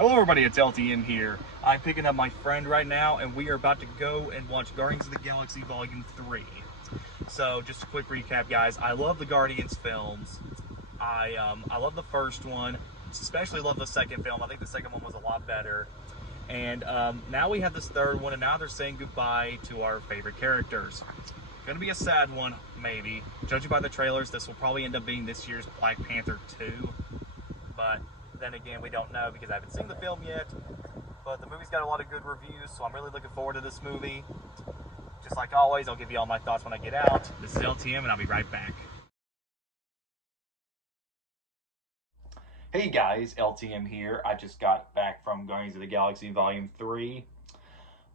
Hello everybody, it's LTM here. I'm picking up my friend right now and we are about to go and watch Guardians of the Galaxy Volume 3. So just a quick recap, guys. I love the Guardians films. I love the first one, especially love the second film. I think the second one was a lot better. And now we have this third one and now they're saying goodbye to our favorite characters. Gonna be a sad one, maybe. Judging by the trailers, this will probably end up being this year's Black Panther 2. But then again, we don't know because I haven't seen the film yet. But the movie's got a lot of good reviews, so I'm really looking forward to this movie. Just like always, I'll give you all my thoughts when I get out. This is LTM, and I'll be right back. Hey guys, LTM here. I just got back from Guardians of the Galaxy Volume 3.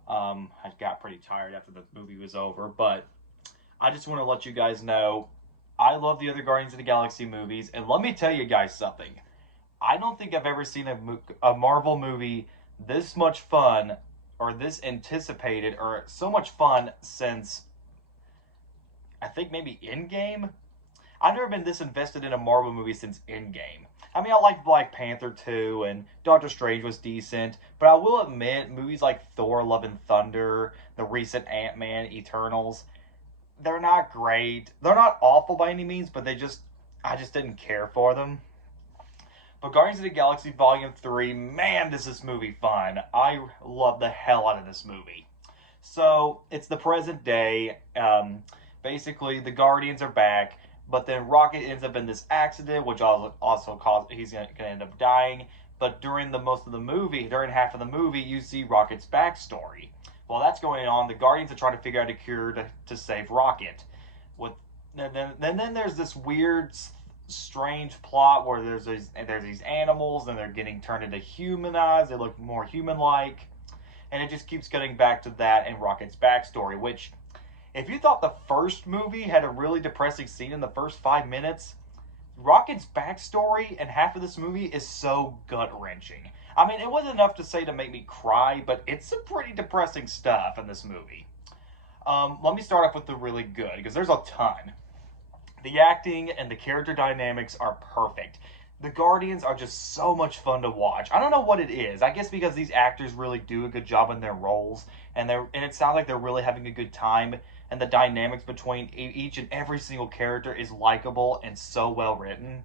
I got pretty tired after the movie was over, but I just want to let you guys know I love the other Guardians of the Galaxy movies, and let me tell you guys something. I don't think I've ever seen a Marvel movie this much fun or this anticipated or so much fun since I think maybe Endgame. I've never been this invested in a Marvel movie since Endgame. I mean, I like Black Panther 2 and Doctor Strange was decent, but I will admit movies like Thor, Love and Thunder, the recent Ant-Man, Eternals, they're not great. They're not awful by any means, but I just didn't care for them. But Guardians of the Galaxy Volume 3, man, is this movie fun. I love the hell out of this movie. So, it's the present day. Basically, the Guardians are back, but then Rocket ends up in this accident, which also causes he's going to end up dying. But during half of the movie, you see Rocket's backstory. While that's going on, the Guardians are trying to figure out a cure to save Rocket. Then there's this weird, strange plot where there's these animals and they're getting turned into humanized. They look more human-like, and it just keeps getting back to that and Rocket's backstory. Which, if you thought the first movie had a really depressing scene in the first 5 minutes, Rocket's backstory and half of this movie is so gut-wrenching. I mean, it wasn't enough to say to make me cry, but it's some pretty depressing stuff in this movie. Let me start off with the really good, because there's a ton. The acting and the character dynamics are perfect. The Guardians are just so much fun to watch. I don't know what it is. I guess because these actors really do a good job in their roles, and it sounds like they're really having a good time, and the dynamics between each and every single character is likable and so well written.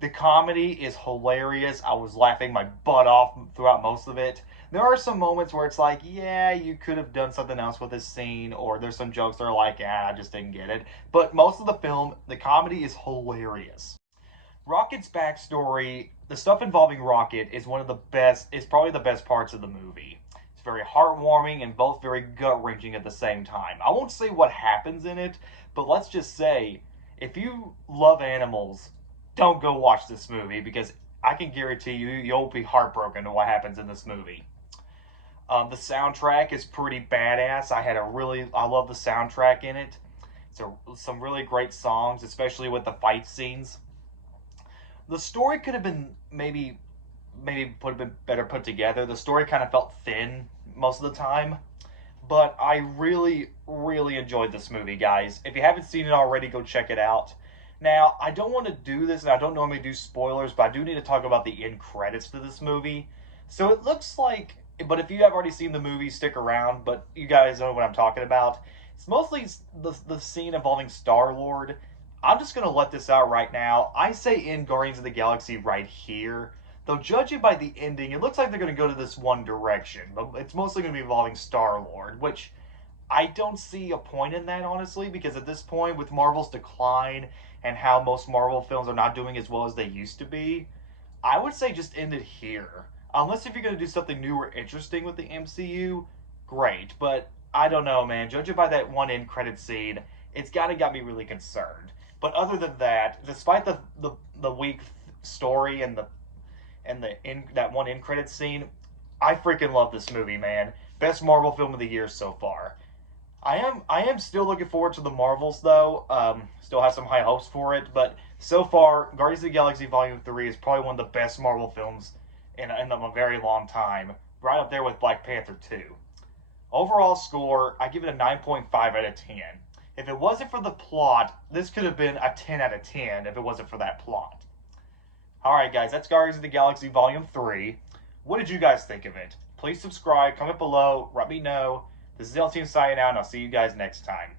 The comedy is hilarious. I was laughing my butt off throughout most of it. There are some moments where it's like, yeah, you could have done something else with this scene, or there's some jokes that are like, I just didn't get it. But most of the film, the comedy is hilarious. Rocket's backstory, the stuff involving Rocket, is probably the best parts of the movie. It's very heartwarming and both very gut-wrenching at the same time. I won't say what happens in it, but let's just say, if you love animals, don't go watch this movie, because I can guarantee you'll be heartbroken at what happens in this movie. The soundtrack is pretty badass. I love the soundtrack in it. Some really great songs, especially with the fight scenes. The story could have been maybe better put together. The story kind of felt thin most of the time. But I really, really enjoyed this movie, guys. If you haven't seen it already, go check it out. Now, I don't want to do this, and I don't normally do spoilers, but I do need to talk about the end credits to this movie. So it looks like, but if you have already seen the movie, stick around, but you guys know what I'm talking about. It's mostly the scene involving Star-Lord. I'm just going to let this out right now. I say in Guardians of the Galaxy right here. Though judging by the ending, it looks like they're going to go to this one direction, but it's mostly going to be involving Star-Lord, which I don't see a point in that, honestly, because at this point, with Marvel's decline and how most Marvel films are not doing as well as they used to be, I would say just end it here. Unless if you're going to do something new or interesting with the MCU, great. But I don't know, man. Judging by that one end credit scene, it's got me really concerned. But other than that, despite the weak story and that one end credit scene, I freaking love this movie, man. Best Marvel film of the year so far. I am still looking forward to the Marvels, though. Still have some high hopes for it, but so far, Guardians of the Galaxy Volume 3 is probably one of the best Marvel films in a very long time. Right up there with Black Panther 2. Overall score, I give it a 9.5 out of 10. If it wasn't for the plot, this could have been a 10 out of 10 if it wasn't for that plot. Alright guys, that's Guardians of the Galaxy Volume 3. What did you guys think of it? Please subscribe, comment below, let me know. This is LT signing out, and I'll see you guys next time.